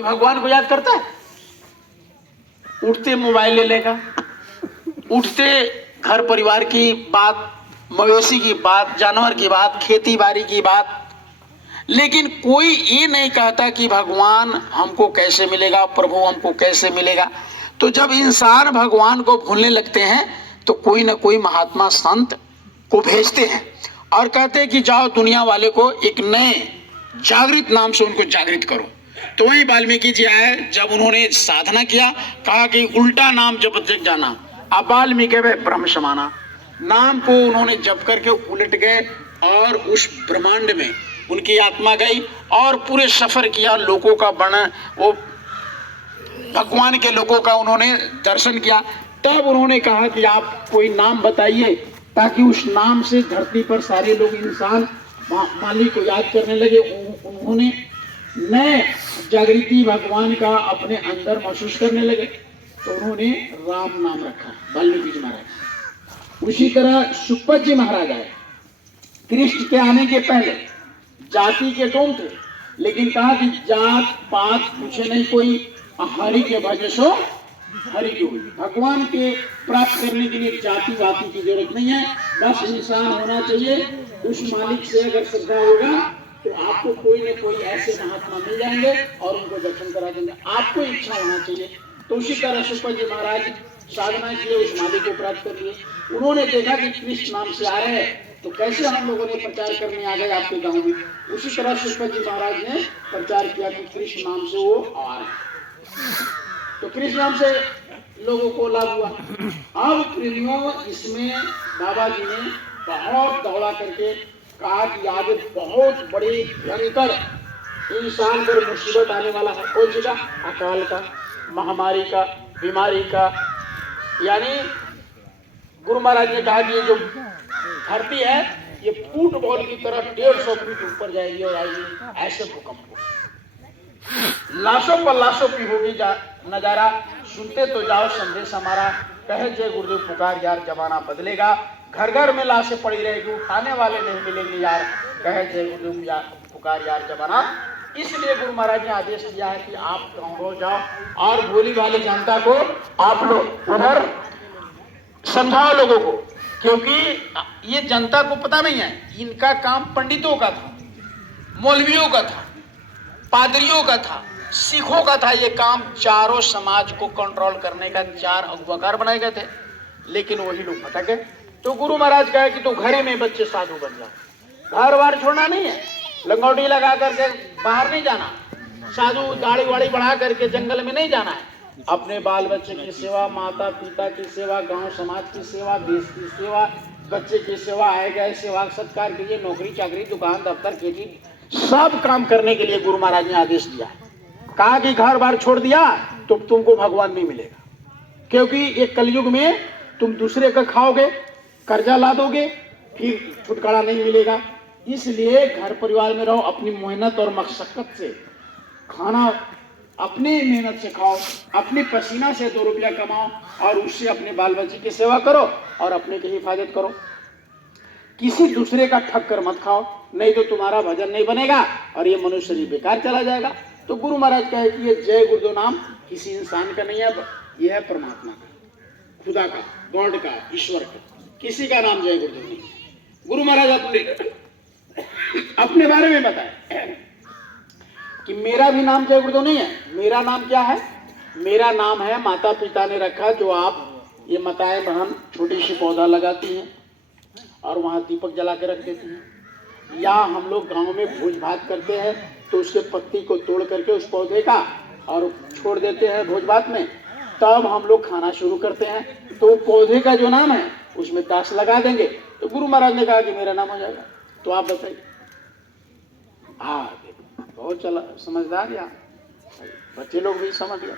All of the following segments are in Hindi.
भगवान को याद करता है? उठते मोबाइल ले लेगा, उठते घर परिवार की बात, मवेशी की बात, जानवर की बात, खेती बाड़ी की बात, लेकिन कोई ये नहीं कहता कि भगवान हमको कैसे मिलेगा, प्रभु हमको कैसे मिलेगा। तो जब इंसान भगवान को भूलने लगते हैं तो कोई ना कोई महात्मा संत को भेजते हैं और कहते हैं कि जाओ दुनिया वाले को एक नए जागृत नाम से उनको जागृत करो। तो वही वाल्मीकि जी आए, जब उन्होंने साधना किया, कहा कि उल्टा नाम जब जग जाना, अब वाल्मीकि ब्रह्म समाना नाम को उन्होंने जप करके उलट गए और उस ब्रह्मांड में उनकी आत्मा गई और पूरे सफर किया, लोगों का वर्णन, वो भगवान के लोगों का उन्होंने दर्शन किया। तब उन्होंने कहा कि आप कोई नाम बताइए ताकि उस नाम से धरती पर सारे लोग इंसान मालिक को याद करने लगे। उन्होंने नए जागृति भगवान का अपने अंदर महसूस करने लगे, तो उन्होंने राम नाम रखा, वाल्मीकि जी महाराज। उसी तरह सुपत जी महाराज आए, कृष्ण के आने के पहले जाति के कौन थे, लेकिन कहा कि जात पात पूछे नहीं कोई, हरि के भज सो हरि की हुई। भगवान के प्राप्त करने के लिए जाति वाति की जरूरत नहीं है, बस इंसान होना चाहिए। उस मालिक से अगर श्रद्धा होगा तो आपको कोई न कोई ऐसे महात्मा मिल जाएंगे और उनको दर्शन करा देंगे। आपको इच्छा होना चाहिए। तो उसी तरह सुपत जी महाराज साधना किए, उस मालिक को प्राप्त कर लिए। उन्होंने देखा कि कृष्ण नाम से आ रहे हैं, तो कैसे हम लोगों ने प्रचार करने आ गए आपके गांव में। उसी तरह सुपत जी महाराज ने प्रचार किया कि कृष्ण नाम से वो आ रहे हैं, तो कृष्ण नाम से लोगों को लाभ हुआ। अब प्रेमियों, इसमें बाबा जी ने बहुत दौड़ा करके कहा कि आगे बहुत बड़ी भयंकर इंसान पर मुसीबत आने वाला है। कौन सी का? अकाल का, महामारी का, बीमारी का। यानी गुरु महाराज ने कहा कि ये जो धरती है ये फुटबॉल की तरह 150 फीट ऊपर जाएगी और आएगी, ऐसे भूकंप हो, लाशों पर लाशों की होगी नजारा। सुनते तो जाओ संदेश हमारा, कहे जय गुरुदेव पुकार यार, जमाना बदलेगा। घर घर में लाशें पड़ी रहेगी, उठाने वाले नहीं मिलेंगे यार, कहे जय गुरुदेव यार पुकार यार, जमाना। इसलिए गुरु महाराज ने आदेश दिया है कि आप गाँव जाओ और भोली भाली जनता को आप लोग उधर समझाओ लोगों को, क्योंकि ये जनता को पता नहीं है। इनका काम पंडितों का था, मौलवियों का था, पादरियों का था, सिखों का था। ये काम चारों समाज को कंट्रोल करने का 4 अगुवाकार बनाए गए थे, लेकिन वही लोग भटक गए। तो गुरु महाराज कहे कि तो घरे में बच्चे साधु बन जाओ, घर बार छोड़ना नहीं है, लंगोटी लगा करके बाहर नहीं जाना, साधु दाढ़ी वाड़ी बढ़ा करके जंगल में नहीं जाना है। अपने बाल बच्चे की सेवा, माता पिता की सेवा, गांव समाज की सेवा, देश की सेवा, बच्चे की सेवा, आए गए सेवा सत्कार कीजिए, नौकरी चाकरी दुकान दफ्तर खेती सब काम करने के लिए गुरु महाराज ने आदेश दिया। कहा कि घर बार छोड़ दिया तो तुमको भगवान नहीं मिलेगा, क्योंकि ये कलयुग में तुम दूसरे का खाओगे, कर्जा ला दोगे, फिर छुटकारा नहीं मिलेगा। इसलिए घर परिवार में रहो, अपनी मेहनत और मशक्कत से खाना अपनी मेहनत से खाओ, अपनी पसीना से 2 रुपया कमाओ और उससे अपने बाल बच्चे की सेवा करो और अपने की हिफाजत करो। किसी दूसरे का ठग कर मत खाओ, नहीं तो तुम्हारा भजन नहीं बनेगा और ये मनुष्य शरीर बेकार चला जाएगा। तो गुरु महाराज कहे कि ये जय गुरुदेव नाम किसी इंसान का नहीं है, यह है परमात्मा का, खुदा का, गॉड का, ईश्वर का। किसी का नाम जय गुरुदेव नहीं। गुरु महाराज अपने बारे में बताए कि मेरा भी नाम जय गुरुदेव नहीं है। मेरा नाम क्या है? मेरा नाम है, माता पिता ने रखा, जो आप ये माताएं बहन छोटी सी पौधा लगाती हैं और वहाँ दीपक जला के रख देती हैं, या हम लोग गांव में भोज भात करते हैं तो उसके पत्ती को तोड़ करके उस पौधे का और छोड़ देते हैं भोज भात में, तब हम लोग खाना शुरू करते हैं। तो पौधे का जो नाम है उसमें दास लगा देंगे। तो गुरु महाराज ने कहा कि मेरा नाम हो जाएगा। तो आप बताइए। हाँ, बहुत चला समझदार, या बच्चे लोग भी समझ गए।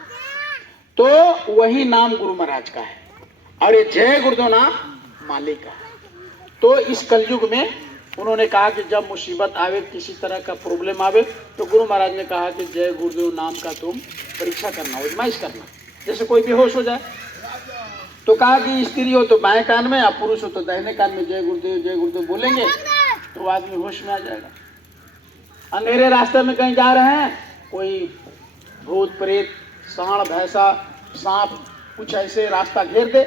तो वही नाम गुरु महाराज का है और ये जय गुरुदेव नाम मालिक का है। तो इस कलयुग में उन्होंने कहा कि जब मुसीबत आवे, किसी तरह का प्रॉब्लम आवे, तो गुरु महाराज ने कहा कि जय गुरुदेव नाम का तुम परीक्षा करना, आजमाइश करना। जैसे कोई बेहोश हो जाए तो कहा कि स्त्री हो तो बाएं कान में, आप पुरुष हो तो दाहिने कान में जय गुरुदेव बोलेंगे तो आदमी होश में आ जाएगा। अंधेरे रास्ते में कहीं जा रहे हैं, कोई भूत प्रेत, सांड भैंसा सांप कुछ ऐसे रास्ता घेर दे।